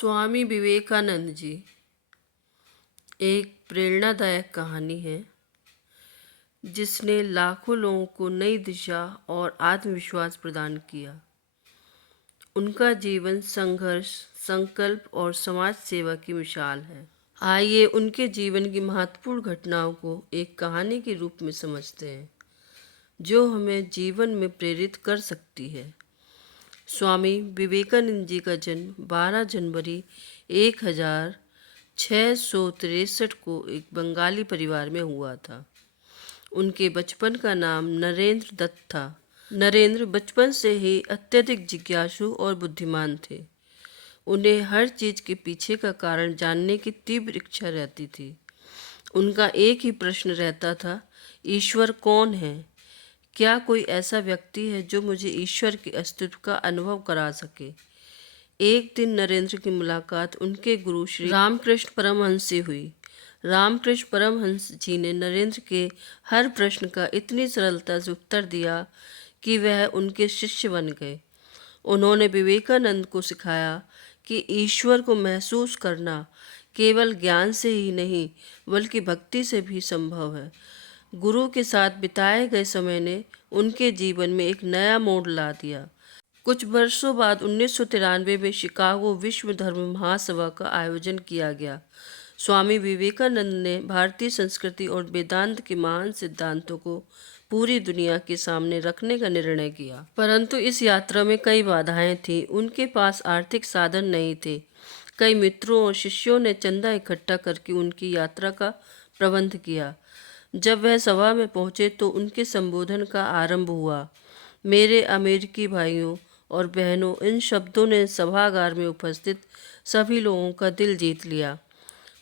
स्वामी विवेकानंद जी एक प्रेरणादायक कहानी है जिसने लाखों लोगों को नई दिशा और आत्मविश्वास प्रदान किया। उनका जीवन संघर्ष, संकल्प और समाज सेवा की मिसाल है। आइए उनके जीवन की महत्वपूर्ण घटनाओं को एक कहानी के रूप में समझते हैं जो हमें जीवन में प्रेरित कर सकती है। स्वामी विवेकानंद जी का जन्म 12 जनवरी 1663 को एक बंगाली परिवार में हुआ था। उनके बचपन का नाम नरेंद्र दत्त था। नरेंद्र बचपन से ही अत्यधिक जिज्ञासु और बुद्धिमान थे। उन्हें हर चीज़ के पीछे का कारण जानने की तीव्र इच्छा रहती थी। उनका एक ही प्रश्न रहता था, ईश्वर कौन है? क्या कोई ऐसा व्यक्ति है जो मुझे ईश्वर के अस्तित्व का अनुभव करा सके? एक दिन नरेंद्र की मुलाकात उनके गुरु श्री रामकृष्ण परमहंस से हुई। रामकृष्ण परमहंस जी ने नरेंद्र के हर प्रश्न का इतनी सरलता से उत्तर दिया कि वह उनके शिष्य बन गए। उन्होंने विवेकानंद को सिखाया कि ईश्वर को महसूस करना केवल ज्ञान से ही नहीं बल्कि भक्ति से भी संभव है। गुरु के साथ बिताए गए समय ने उनके जीवन में एक नया मोड़ ला दिया। कुछ वर्षों बाद 1993 में शिकागो विश्व धर्म महासभा का आयोजन किया गया। स्वामी विवेकानंद ने भारतीय संस्कृति और वेदांत के महान सिद्धांतों को पूरी दुनिया के सामने रखने का निर्णय किया। परंतु इस यात्रा में कई बाधाएं थीं। उनके पास आर्थिक साधन नहीं थे। कई मित्रों और शिष्यों ने चंदा इकट्ठा करके उनकी यात्रा का प्रबंध किया। जब वह सभा में पहुंचे तो उनके संबोधन का आरंभ हुआ। मेरे अमेरिकी भाइयों और बहनों, इन शब्दों ने सभागार में उपस्थित सभी लोगों का दिल जीत लिया।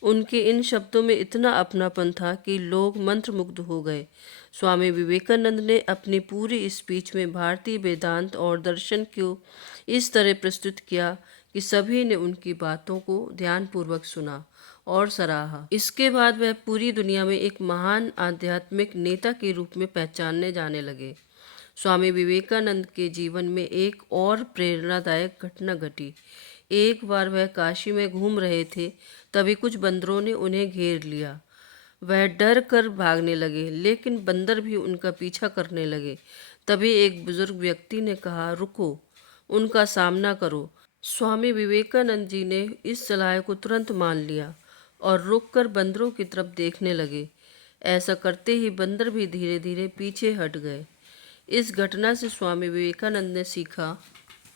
उनके इन शब्दों में इतना अपनापन था कि लोग मंत्रमुग्ध हो गए। स्वामी विवेकानंद ने अपनी पूरी स्पीच में भारतीय वेदांत और दर्शन को इस तरह प्रस्तुत किया कि सभी ने उनकी बातों को ध्यानपूर्वक सुना और सराहा। इसके बाद वह पूरी दुनिया में एक महान आध्यात्मिक नेता के रूप में पहचाने जाने लगे। स्वामी विवेकानंद के जीवन में एक और प्रेरणादायक घटना घटी। एक बार वह काशी में घूम रहे थे, तभी कुछ बंदरों ने उन्हें घेर लिया। वह डर कर भागने लगे, लेकिन बंदर भी उनका पीछा करने लगे। तभी एक बुजुर्ग व्यक्ति ने कहा, रुको, उनका सामना करो। स्वामी विवेकानंद जी ने इस सलाह को तुरंत मान लिया और रुककर बंदरों की तरफ देखने लगे। ऐसा करते ही बंदर भी धीरे धीरे पीछे हट गए। इस घटना से स्वामी विवेकानंद ने सीखा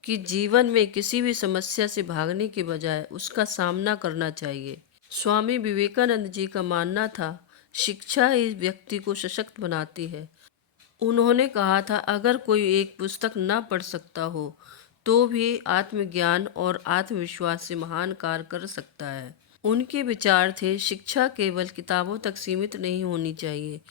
कि जीवन में किसी भी समस्या से भागने के बजाय उसका सामना करना चाहिए। स्वामी विवेकानंद जी का मानना था, शिक्षा ही व्यक्ति को सशक्त बनाती है। उन्होंने कहा था, अगर कोई एक पुस्तक न पढ़ सकता हो तो भी आत्मज्ञान और आत्मविश्वास से महान कार्य कर सकता है। उनके विचार थे, शिक्षा केवल किताबों तक सीमित नहीं होनी चाहिए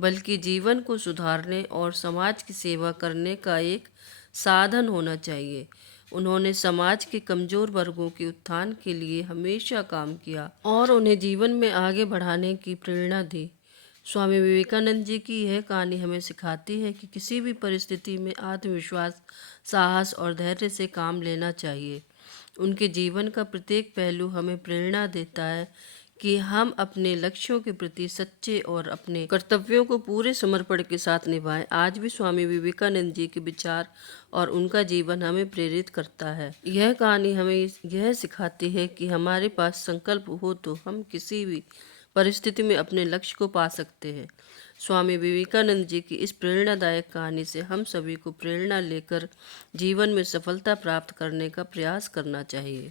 बल्कि जीवन को सुधारने और समाज की सेवा करने का एक साधन होना चाहिए। उन्होंने समाज के कमज़ोर वर्गों के उत्थान के लिए हमेशा काम किया और उन्हें जीवन में आगे बढ़ाने की प्रेरणा दी। स्वामी विवेकानंद जी की यह कहानी हमें सिखाती है कि किसी भी परिस्थिति में आत्मविश्वास, साहस और धैर्य से काम लेना चाहिए। उनके जीवन का प्रत्येक पहलू हमें प्रेरणा देता है कि हम अपने लक्ष्यों के प्रति सच्चे और अपने कर्तव्यों को पूरे समर्पण के साथ निभाएं। आज भी स्वामी विवेकानंद जी के विचार और उनका जीवन हमें प्रेरित करता है। यह कहानी हमें यह सिखाती है कि हमारे पास संकल्प हो तो हम किसी भी परिस्थिति में अपने लक्ष्य को पा सकते हैं। स्वामी विवेकानंद जी की इस प्रेरणादायक कहानी से हम सभी को प्रेरणा लेकर जीवन में सफलता प्राप्त करने का प्रयास करना चाहिए।